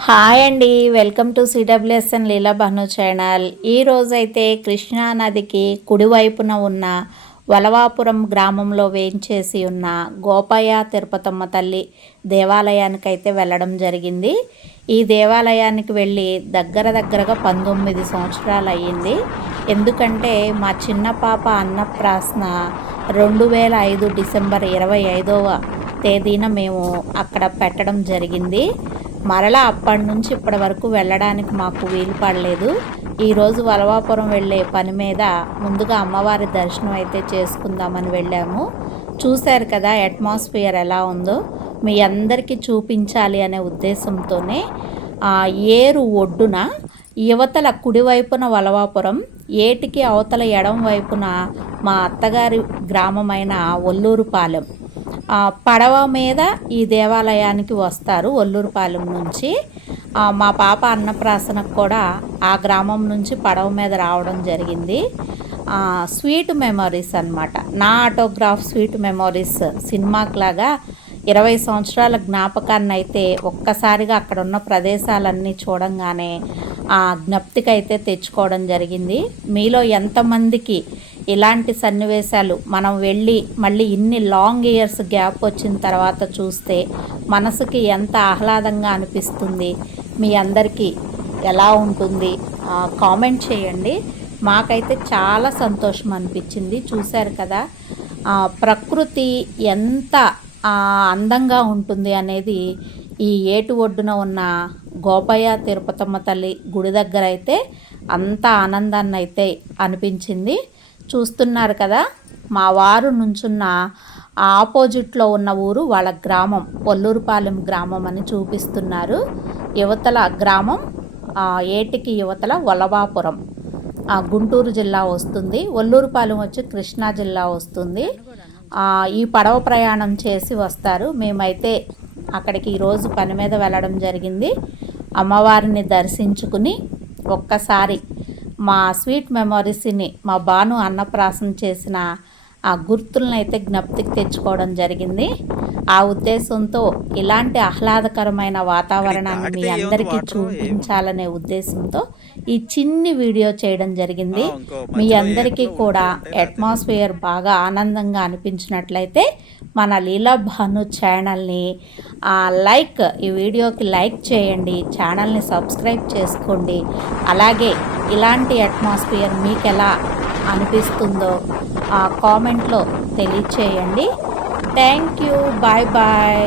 Hi అండి welcome to CWSN Leela Bhanu channel. ఈరోజైతే కృష్ణానదికి కృష్ణా నదికి కుడివైపున ఉన్న వలవాపురం గ్రామంలో వేయించేసి ఉన్న గోపయ్య తిరుపతమ్మ తల్లి దేవాలయానికి అయితే వెళ్ళడం జరిగింది. ఈ దేవాలయానికి వెళ్ళి దగ్గర దగ్గరగా పంతొమ్మిది సంవత్సరాలు అయ్యింది ఎందుకంటే మా చిన్న పాప అన్నప్రాసన రెండు వేల ఐదు డిసెంబర్ ఇరవై ఐదవ తేదీన మేము అక్కడ పెట్టడం జరిగింది. మరలా అప్పటి నుంచి ఇప్పటి వరకు వెళ్ళడానికి మాకు వీలు పడలేదు. ఈరోజు వలవాపురం వెళ్ళే పని మీద ముందుగా అమ్మవారి దర్శనం అయితే చేసుకుందామని వెళ్ళాము. చూశారు కదా అట్మాస్ఫియర్ ఎలా ఉందో. మీ అందరికీ చూపించాలి అనే ఉద్దేశంతోనే ఆ ఏరు ఒడ్డున యువతల కుడివైపున వలవాపురం ఏటికి అవతల ఎడం వైపున మా అత్తగారి గ్రామమైన ఒల్లూరుపాలెం. పడవ మీద ఈ దేవాలయానికి వస్తారు ఒల్లూరుపాలెం నుంచి. మా పాప అన్నప్రాసనకు కూడా ఆ గ్రామం నుంచి పడవ మీద రావడం జరిగింది. స్వీట్ మెమరీస్ అన్నమాట. నా ఆటోగ్రాఫ్ స్వీట్ మెమరీస్ సినిమాకి లాగా ఇరవై సంవత్సరాల జ్ఞాపకాన్ని అయితే ఒక్కసారిగా అక్కడ ఉన్న ప్రదేశాలన్నీ చూడంగానే ఆ జ్ఞప్తికైతే తెచ్చుకోవడం జరిగింది. మీలో ఎంతమందికి ఇలాంటి సన్నివేశాలు మనం వెళ్ళి మళ్ళీ ఇన్ని లాంగ్ ఇయర్స్ గ్యాప్ వచ్చిన తర్వాత చూస్తే మనసుకి ఎంత ఆహ్లాదంగా అనిపిస్తుంది మీ అందరికీ ఎలా ఉంటుంది కామెంట్ చేయండి. మాకైతే చాలా సంతోషం అనిపించింది చూశారు కదా. ప్రకృతి ఎంత అందంగా ఉంటుంది అనేది ఈ ఏటు ఒడ్డున ఉన్న గోపయ్య తిరుపతమ్మ తల్లి గుడి దగ్గర అయితే అంత ఆనందాన్ని అయితే అనిపించింది. చూస్తున్నారు కదా మా వారు నుంచున్న ఆపోజిట్లో ఉన్న ఊరు వాళ్ళ గ్రామం పొల్లూరుపాలెం గ్రామం అని చూపిస్తున్నారు. యువతల గ్రామం ఏటికి యువతల వలవాపురం ఆ, గుంటూరు జిల్లా వస్తుంది ఒల్లూరుపాలెం వచ్చి కృష్ణా జిల్లా వస్తుంది. ఈ పడవ ప్రయాణం చేసి వస్తారు. మేమైతే అక్కడికి ఈరోజు పని మీద వెళ్ళడం జరిగింది. అమ్మవారిని దర్శించుకుని ఒక్కసారి మా స్వీట్ మెమరీస్ని మా బాను అన్నప్రాసన చేసిన ఆ గుర్తులను అయితే జ్ఞప్తికి తెచ్చుకోవడం జరిగింది. ఆ ఉద్దేశంతో ఇలాంటి ఆహ్లాదకరమైన వాతావరణాన్ని మీ అందరికీ చూపించాలనే ఉద్దేశంతో ఈ చిన్ని వీడియో చేయడం జరిగింది. మీ అందరికీ కూడా అట్మాస్ఫియర్ బాగా ఆనందంగా అనిపించినట్లయితే మన లీలా భాను ఛానల్ని ఆ, లైక్ ఈ వీడియోకి లైక్ చేయండి ఛానల్ని సబ్స్క్రైబ్ చేసుకోండి. అలాగే ఇలాంటి అట్మాస్ఫియర్ మీకు ఎలా అనిపిస్తుందో ఆ కామెంట్లో తెలియచేయండి. Thank you bye bye